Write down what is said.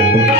thank mm -hmm. you